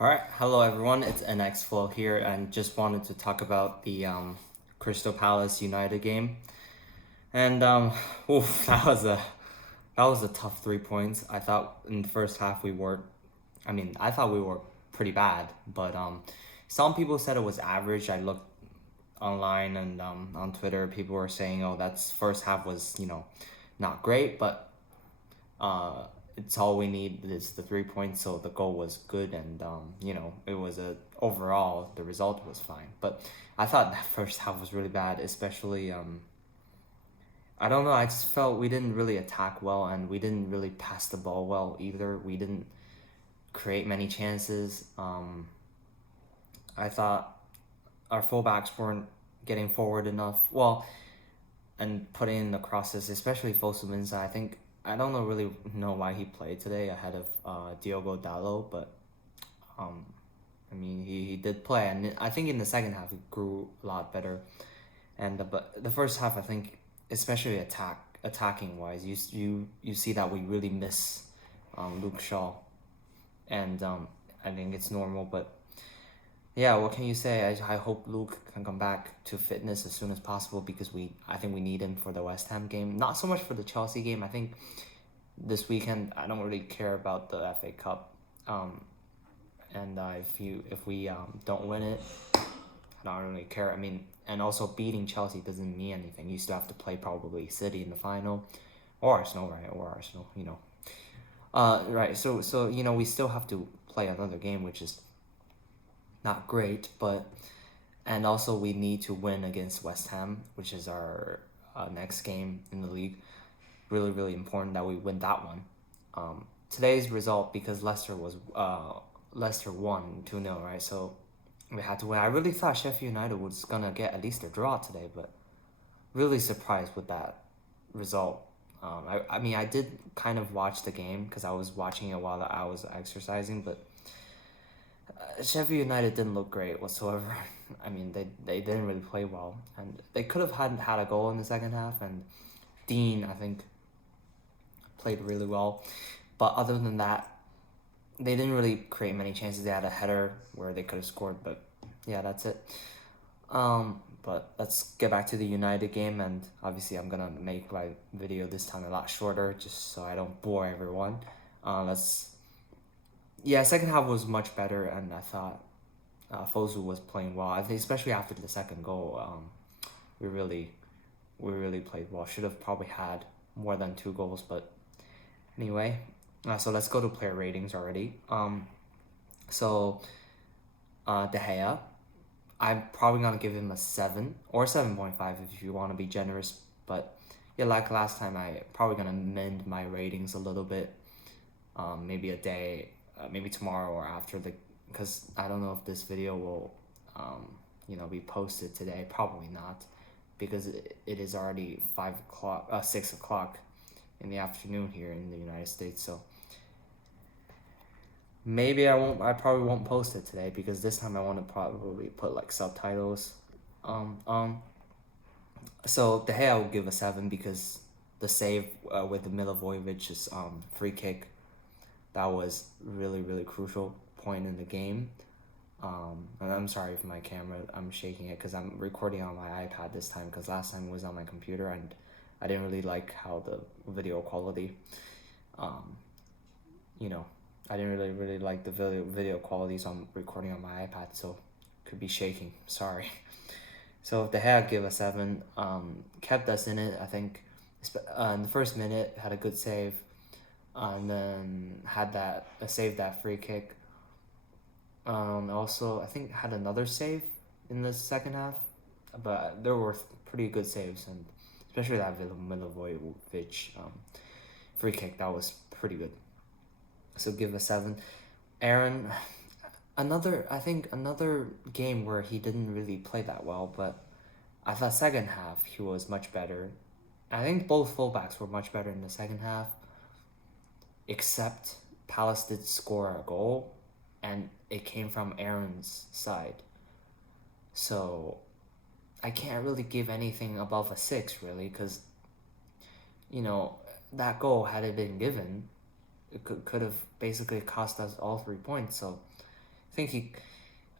Alright, hello everyone, it's Nxflow here and just wanted to talk about the Crystal Palace United game. And oof, that was a tough 3 points. I thought in the first half I thought we were pretty bad, but some people said it was average. I looked online and on Twitter, people were saying, "Oh, that's first half was, not great, but uh, it's all we need is the 3 points." So the goal was good, and it was overall the result was fine. But I thought that first half was really bad, especially I don't know. I just felt we didn't really attack well, and we didn't really pass the ball well either. We didn't create many chances. I thought our fullbacks weren't getting forward enough. Well, and putting in the crosses, especially Fosu Mensah. I don't really know why he played today ahead of Diogo Dalot, but um, he did play, and I think in the second half he grew a lot better. But the first half, I think, especially attacking wise, you see that we really miss Luke Shaw, and I think it's normal, but yeah, what can you say? I hope Luke can come back to fitness as soon as possible because I think we need him for the West Ham game. Not so much for the Chelsea game. I think this weekend I don't really care about the FA Cup. And if we don't win it, I don't really care. And also beating Chelsea doesn't mean anything. You still have to play probably City in the final, or Arsenal, right? Or Arsenal, right. So we still have to play another game, which is not great, and also we need to win against West Ham, which is our next game in the league. Really, really important that we win that one. Today's result, because Leicester won 2-0, right? So we had to win. I really thought Sheffield United was gonna get at least a draw today, but really surprised with that result. I did kind of watch the game because I was watching it while I was exercising, but Sheffield United didn't look great whatsoever. They didn't really play well, and they could have had a goal in the second half. And Dean, I think, played really well, but other than that, they didn't really create many chances. They had a header where they could have scored, but yeah, that's it. But let's get back to the United game, and obviously I'm gonna make my video this time a lot shorter just so I don't bore everyone. Second half was much better, and I thought Fosu was playing well. I think especially after the second goal, we really played well. Should have probably had more than 2 goals, but anyway. So let's go to player ratings already. De Gea, I'm probably gonna give him a 7 or 7.5 if you want to be generous. But yeah, like last time, I probably gonna mend my ratings a little bit. Maybe a day, maybe tomorrow or after because I don't know if this video will, be posted today. Probably not, because it is already 5 o'clock, 6 o'clock in the afternoon here in the United States. So maybe I probably won't post it today because this time I want to probably put like subtitles. So De Gea will give a 7 because the save with the Milivojevic's free kick, that was really, really crucial point in the game. And I'm sorry for my camera, I'm shaking it because I'm recording on my iPad this time, because last time it was on my computer and I didn't really like how the video quality, I didn't really like the video quality, so I'm recording on my iPad, so could be shaking, sorry. So De Gea give a 7, kept us in it, I think. In the first minute, had a good save, and then saved that free kick. Also, I think had another save in the second half, but there were pretty good saves, and especially that Milivojevic free kick, that was pretty good. So give a 7. Aaron, another game where he didn't really play that well, but I thought second half he was much better. I think both fullbacks were much better in the second half, except Palace did score a goal, and it came from Aaron's side. So I can't really give anything above a 6, really, because, that goal, had it been given, it could have basically cost us all 3 points. So I think he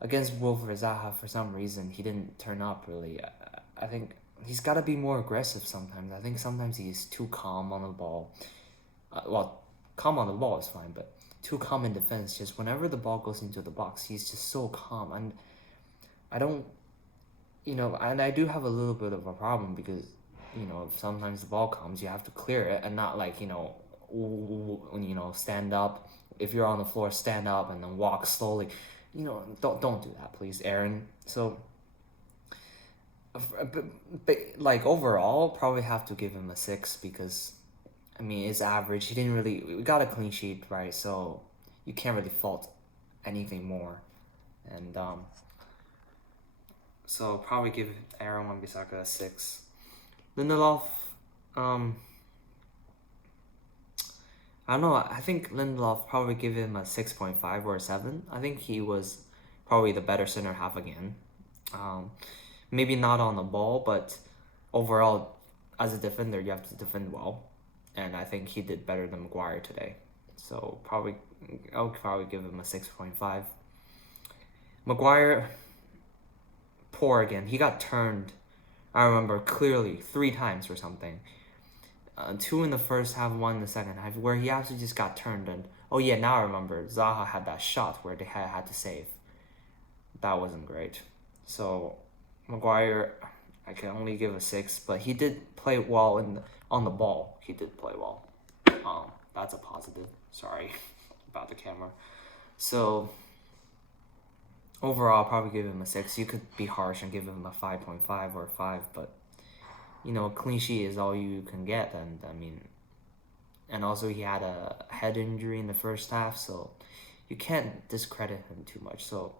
against Wilfred Zaha for some reason he didn't turn up really. I think he's got to be more aggressive sometimes. I think sometimes he's too calm on the ball. Well, calm on the ball is fine, but too calm in defense. Just whenever the ball goes into the box, he's just so calm, and I don't, and I do have a little bit of a problem because, sometimes the ball comes, you have to clear it and not like stand up. If you're on the floor, stand up and then walk slowly. Don't do that, please, Aaron. So, but like overall, probably have to give him a 6 because, I mean, it's average. He didn't really. We got a clean sheet, right? So you can't really fault anything more, and so probably give Aaron Wan-Bissaka a 6. Lindelof, um, I don't know. I think Lindelof probably give him a 6.5 or a 7. I think he was probably the better center half again. Maybe not on the ball, but overall, as a defender, you have to defend well, and I think he did better than Maguire today. So I'll probably give him a 6.5. Maguire, poor again. He got turned. I remember clearly 3 times or something. 2 in the first half, 1 in the second half, where he actually just got turned. And oh yeah, now I remember Zaha had that shot where they had to save. That wasn't great. So Maguire, I can only give a 6, but he did play well on the ball. He did play well. That's a positive. Sorry about the camera. So overall, I'll probably give him a 6. You could be harsh and give him a 5.5 or a 5, but a clean sheet is all you can get, and I mean, and also he had a head injury in the first half, so you can't discredit him too much. So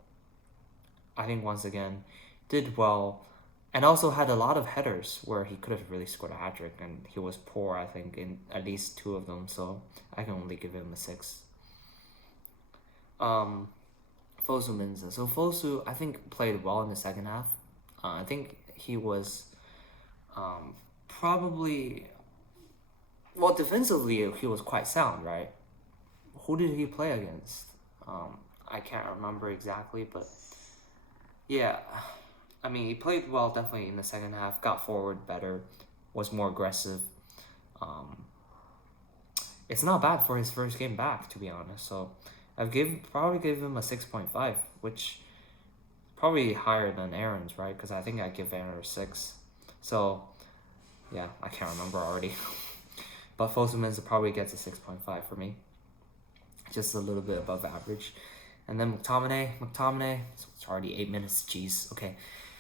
I think once again, did well, and also had a lot of headers where he could have really scored a hat-trick, and he was poor, I think, in at least 2 of them, so I can only give him a 6. Fosu Mensah. So Fosu, I think, played well in the second half. I think he was probably, well, defensively he was quite sound, right? Who did he play against? I can't remember exactly, but yeah, I mean, he played well definitely in the second half, got forward better, was more aggressive. It's not bad for his first game back, to be honest. So I've probably give him a 6.5, which probably higher than Aaron's, right? Because I think I give Aaron a 6. So yeah, I can't remember already. But Fosu Mensah probably gets a 6.5 for me. Just a little bit above average. And then McTominay, it's already 8 minutes, jeez. Okay,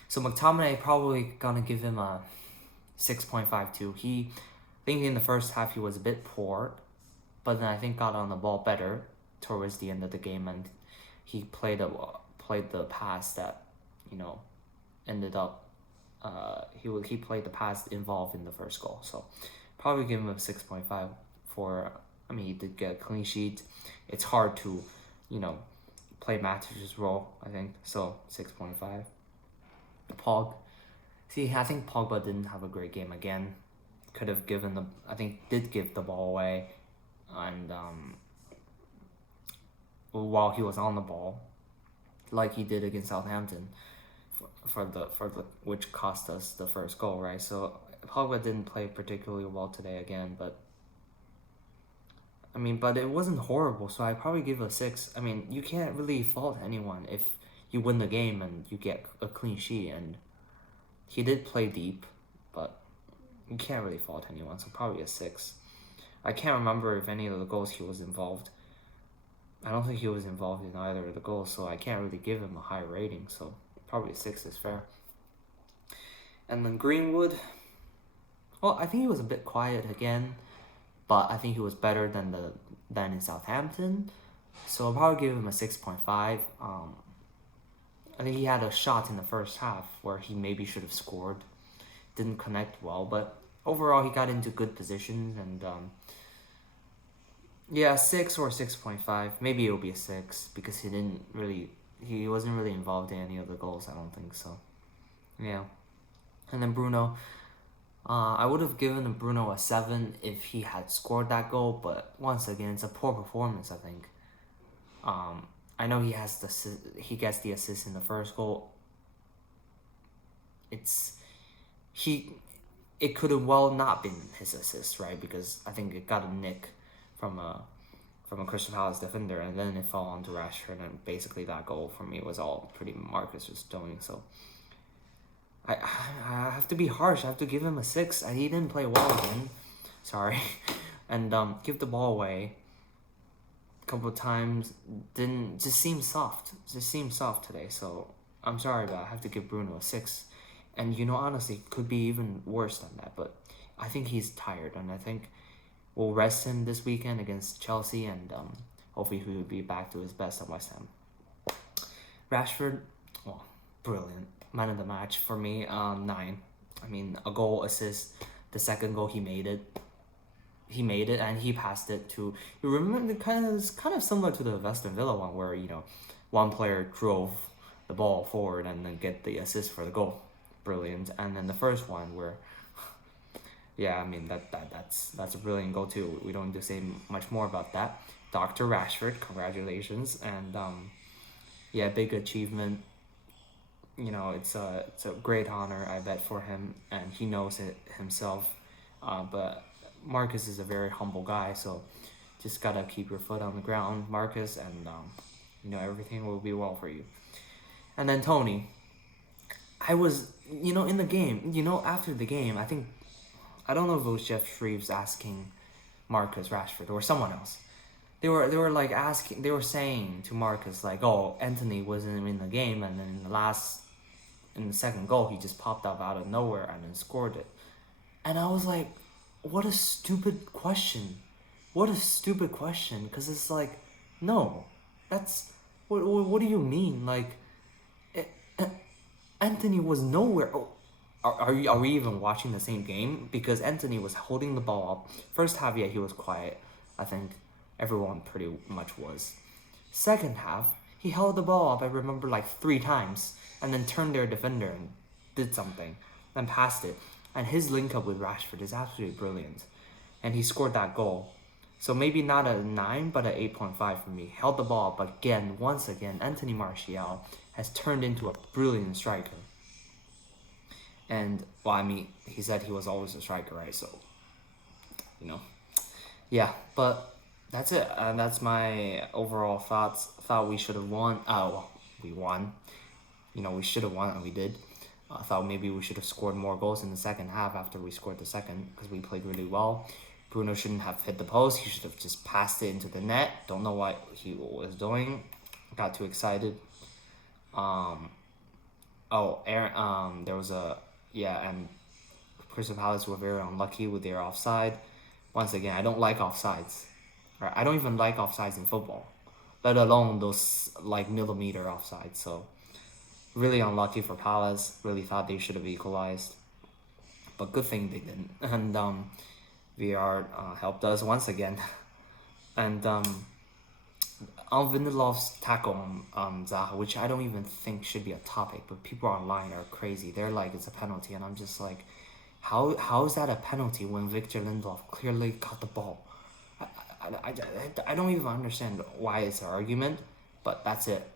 so McTominay probably gonna give him a 6.5 too. I think in the first half he was a bit poor, but then I think got on the ball better towards the end of the game, and he played the pass that, ended up, he played the pass involved in the first goal. So probably give him a 6.5 for, I mean, he did get a clean sheet. It's hard to, play Matic's role, I think. So 6.5. Pog. See, I think Pogba didn't have a great game again. Could have did give the ball away, and while he was on the ball, like he did against Southampton, for the which cost us the first goal, right? So Pogba didn't play particularly well today again, but it wasn't horrible, so I probably give it a 6. I mean, you can't really fault anyone if you win the game and you get a clean sheet, and he did play deep, but you can't really fault anyone, so probably a 6. I can't remember if any of the goals he was involved. I don't think he was involved in either of the goals, so I can't really give him a high rating, so probably a 6 is fair. And then Greenwood, well, I think he was a bit quiet again, but I think he was better than in Southampton, so I'll probably give him a 6.5. I think he had a shot in the first half where he maybe should have scored, didn't connect well, but overall he got into good positions, and yeah, 6 or 6.5. Maybe it'll be a 6 because he wasn't really involved in any of the goals, I don't think so. Yeah. And then Bruno, I would have given Bruno a 7 if he had scored that goal, but once again, it's a poor performance, I think. I know he gets the assist in the first goal. It's he it could have well not been his assist, right? Because I think it got a nick from a Crystal Palace defender, and then it fell onto Rashford, and basically that goal for me was all pretty Marcus was doing. So I have to be harsh. I have to give him a 6. He didn't play well again. Sorry, and give the ball away a couple of times. Didn't just seem soft. Just seemed soft today. So I'm sorry, but I have to give Bruno a 6. And honestly, it could be even worse than that. But I think he's tired, and I think we'll rest him this weekend against Chelsea, and hopefully he will be back to his best at West Ham. Rashford, well, brilliant. Man of the match for me, 9. I mean, a goal, assist. The second goal, he made it. And he passed it to. You remember, it's kind of similar to the Aston Villa one, where one player drove the ball forward and then get the assist for the goal. Brilliant. And then the first one where, yeah, I mean that's a brilliant goal too. We don't need to say much more about that. Dr. Rashford, congratulations, and yeah, big achievement. It's a great honor, I bet, for him, and he knows it himself. But Marcus is a very humble guy, so just gotta keep your foot on the ground, Marcus, and everything will be well for you. And then Tony, I was in the game, after the game, I don't know if it was Jeff Shreves asking Marcus Rashford or someone else. They were like asking, they were saying to Marcus like, oh, Anthony wasn't in the game, and then in the second goal, he just popped up out of nowhere and then scored it. And I was like, what a stupid question. Because it's like, no, that's, what do you mean? Like, Anthony was nowhere. Oh, are we even watching the same game? Because Anthony was holding the ball up. First half, yeah, he was quiet. I think everyone pretty much was. Second half, he held the ball up, I remember, like 3 times, and then turned their defender and did something, and passed it. And his link up with Rashford is absolutely brilliant. And he scored that goal. So maybe not a 9, but an 8.5 for me. Held the ball, but once again, Anthony Martial has turned into a brilliant striker. And, well, I mean, he said he was always a striker, right? So, yeah, but that's it. That's my overall thoughts. Thought we should have won. Well, we won. We should have won, and we did. I thought maybe we should have scored more goals in the second half after we scored the second, because we played really well. Bruno shouldn't have hit the post. He should have just passed it into the net. Don't know what he was doing. Got too excited. There was and Crystal Palace were very unlucky with their offside. Once again, I don't like offsides. Right? I don't even like offsides in football, let alone those like millimeter offsides. So really unlucky for Palace. Really thought they should have equalized, but good thing they didn't. And VR helped us once again. And on Lindelof's tackle on Zaha, which I don't even think should be a topic, but people online are crazy. They're like, it's a penalty, and I'm just like, how is that a penalty when Victor Lindelof clearly got the ball? I don't even understand why it's an argument, but that's it.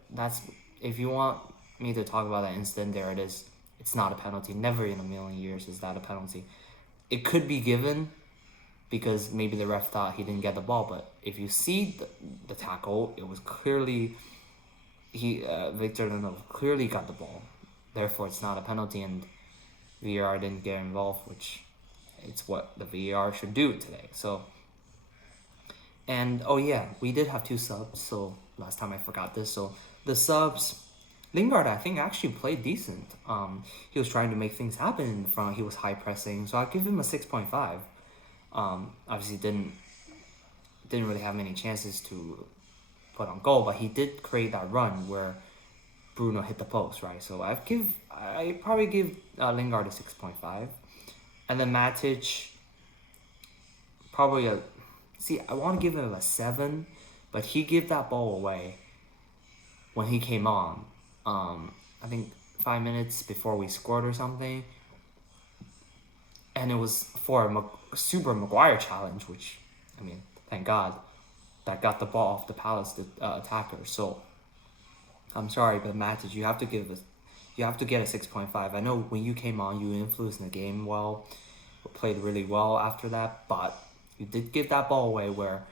If you want me to talk about that incident, there it is. It's not a penalty. Never in a million years is that a penalty. It could be given because maybe the ref thought he didn't get the ball, but if you see the tackle, it was clearly Victor Lindelof clearly got the ball. Therefore, it's not a penalty, and VAR didn't get involved, which it's what the VAR should do today. So, and oh yeah, we did have 2 subs. So last time I forgot this. So the subs, Lingard I think actually played decent. He was trying to make things happen in front. He was high pressing, so I'll give him a 6.5. Obviously didn't really have many chances to put on goal, but he did create that run where Bruno hit the post, right? So I probably give Lingard a 6.5, and then Matic probably I want to give him a 7, but he gave that ball away when he came on. I think 5 minutes before we scored or something. And it was for a Super Maguire challenge, which, I mean, thank God, that got the ball off the Palace attacker. So I'm sorry, but Matic, you have to get a 6.5. I know when you came on, you influenced the game well, played really well after that, but you did give that ball away where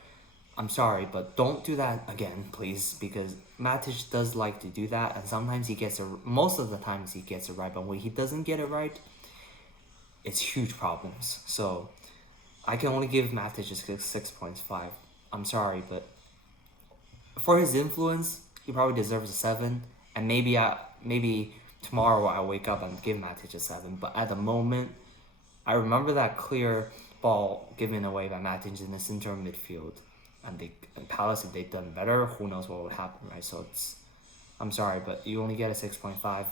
I'm sorry, but don't do that again, please, because Matic does like to do that, and sometimes he gets it. Most of the times he gets it right, but when he doesn't get it right, it's huge problems. So I can only give Matic a 6.5. I'm sorry, but for his influence, he probably deserves a 7. And maybe tomorrow I wake up and give Matic a 7. But at the moment, I remember that clear ball given away by Matic in the center of midfield. And Palace, if they'd done better, who knows what would happen, right? So I'm sorry, but you only get a 6.5.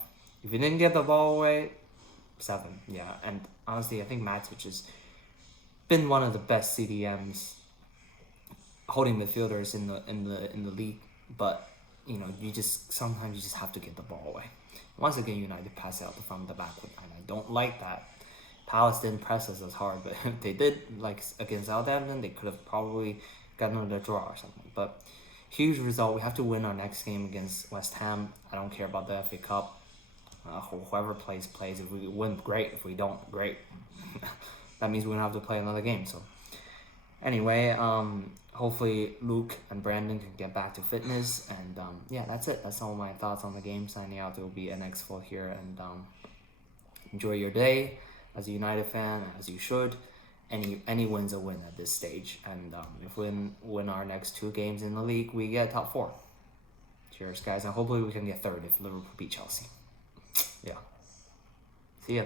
If you didn't get the ball away, 7. Yeah, and honestly, I think Matic has been one of the best CDMs holding midfielders in the league. But you just sometimes you just have to get the ball away. Once again, United pass out from the back, and I don't like that. Palace didn't press us as hard, but if they did, like against Southampton, they could have probably gotten another draw or something. But huge result. We have to win our next game against West Ham. I don't care about the FA Cup. Whoever plays. If we win, great. If we don't, great. That means we don't have to play another game. So anyway, hopefully Luke and Brandon can get back to fitness. And yeah, that's it. That's all my thoughts on the game. Signing out. It will be Nxflow here, and enjoy your day as a United fan, as you should. Any win's a win at this stage, and if we win our next 2 games in the league, we get top 4. Cheers, guys, and hopefully we can get 3rd if Liverpool beat Chelsea. Yeah. See ya.